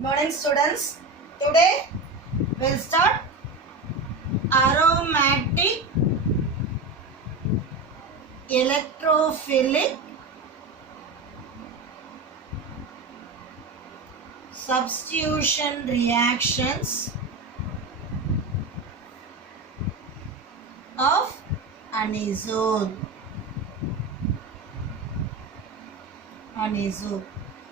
Morning students. Today we'll start aromatic electrophilic substitution reactions of anisole.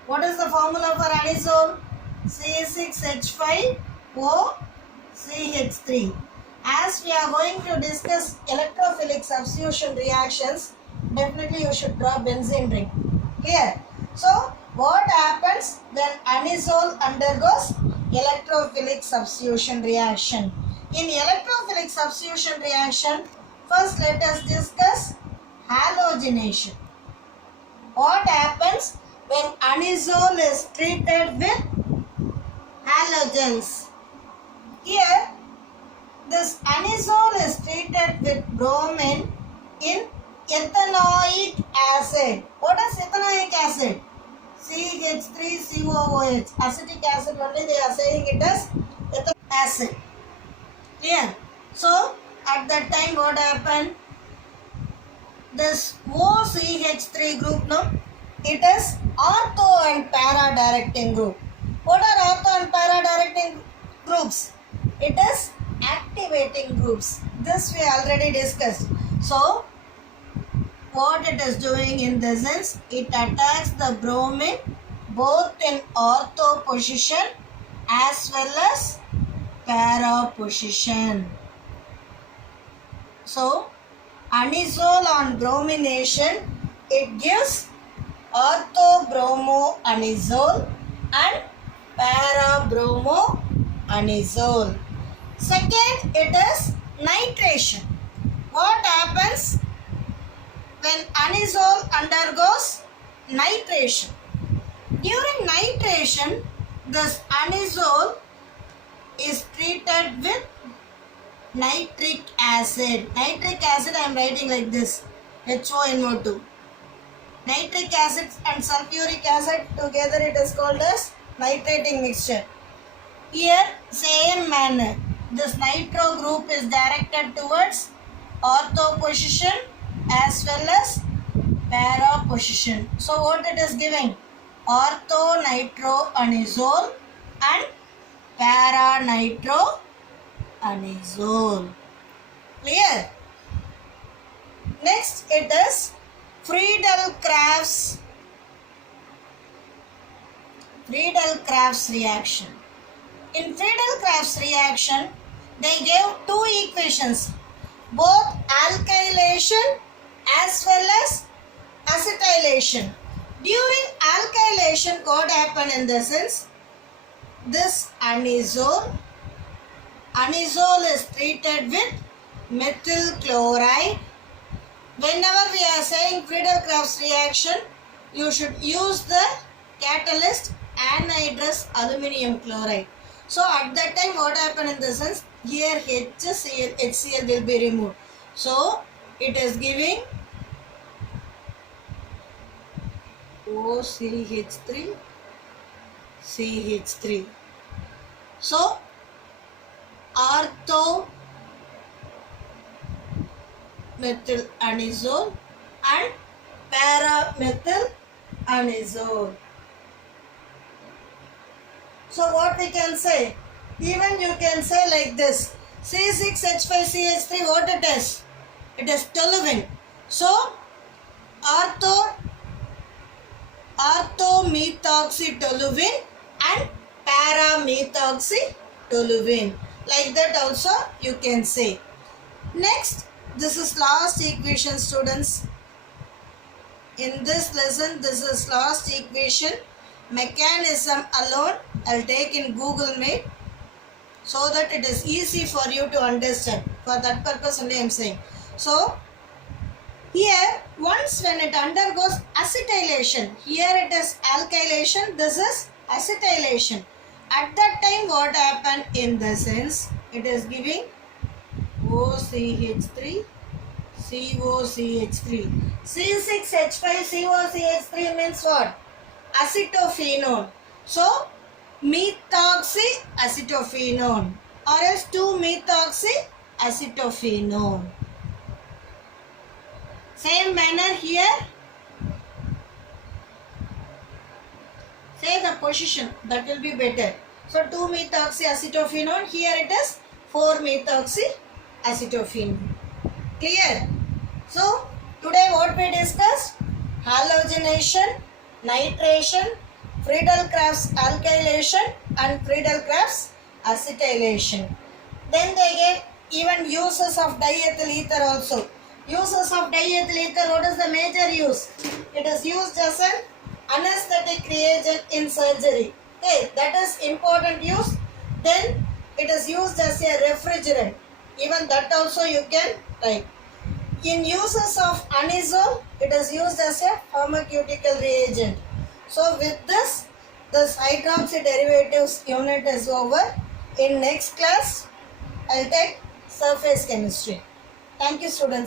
What is the formula for anisole? C6H5OCH3. As we are going to discuss electrophilic substitution reactions, definitely you should draw benzene ring. Clear? So, what happens when anisole undergoes electrophilic substitution reaction? In electrophilic substitution reaction, first let us discuss halogenation. What happens when anisole is treated with halogens? Here, this anisole is treated with bromine in ethanoic acid. What is ethanoic acid? CH3COOH. Acetic acid only they are saying it as ethanoic acid. Clear? So, at that time what happened? This OCH3 group, no? It is ortho and para directing group. What are ortho and para directing groups? It is activating groups. This we already discussed. So, what it is doing in this is, it attacks the bromine both in ortho position as well as para position. So, anisole on bromination, it gives ortho-bromo-anisole and para-bromo-anisole. Second, it is nitration. What happens when anisole undergoes nitration? During nitration, this anisole is treated with nitric acid. Nitric acid I am writing like this, HONO2. Nitric acid and sulfuric acid together it is called as nitrating mixture. Here same manner, this nitro group is directed towards ortho position as well as para position. So what it is giving? Ortho nitroanisole and para nitroanisole. Clear? Next it is Friedel-Crafts reaction. In Friedel-Crafts reaction, they gave two equations, both alkylation as well as acetylation. During alkylation, what happened in the sense, this anisole is treated with methyl chloride. Whenever we are saying Friedel-Crafts reaction, you should use the catalyst anhydrous aluminum chloride. So at that time what happened in the sense, here HCl will be removed. So it is giving OCH3 CH3. So ortho methyl anisole and para methyl anisole. So what we can say? Even you can say like this, C6H5CH3, what it is? It is toluene. So ortho-methoxytoluene and para-methoxytoluene. Like that also you can say. Next, this is last equation, students. In this lesson, this is last equation. Mechanism alone I'll take in Google Meet so that it is easy for you to understand. For that purpose only I am saying. So, here once when it undergoes acetylation, here it is alkylation, this is acetylation. At that time what happened in the sense, it is giving OCH3 COCH3. C6H5COCH3 means what? Acetophenone. So, methoxyacetophenone or else 2-methoxyacetophenone. Same manner here. Say the position, that will be better. So 2-methoxyacetophenone, here it is 4-methoxyacetophenone. Clear? So today what we discussed? Halogenation, nitration, Friedel-Crafts alkylation and Friedel-Crafts acetylation. Then they gave even uses of diethyl ether also. Uses of diethyl ether, what is the major use? It is used as an anesthetic reagent in surgery. Okay, that is important use. Then it is used as a refrigerant. Even that also you can type. In uses of anisole, it is used as a pharmaceutical reagent. So with this hydroxy derivatives unit is over. In next class, I'll take surface chemistry. Thank you, students.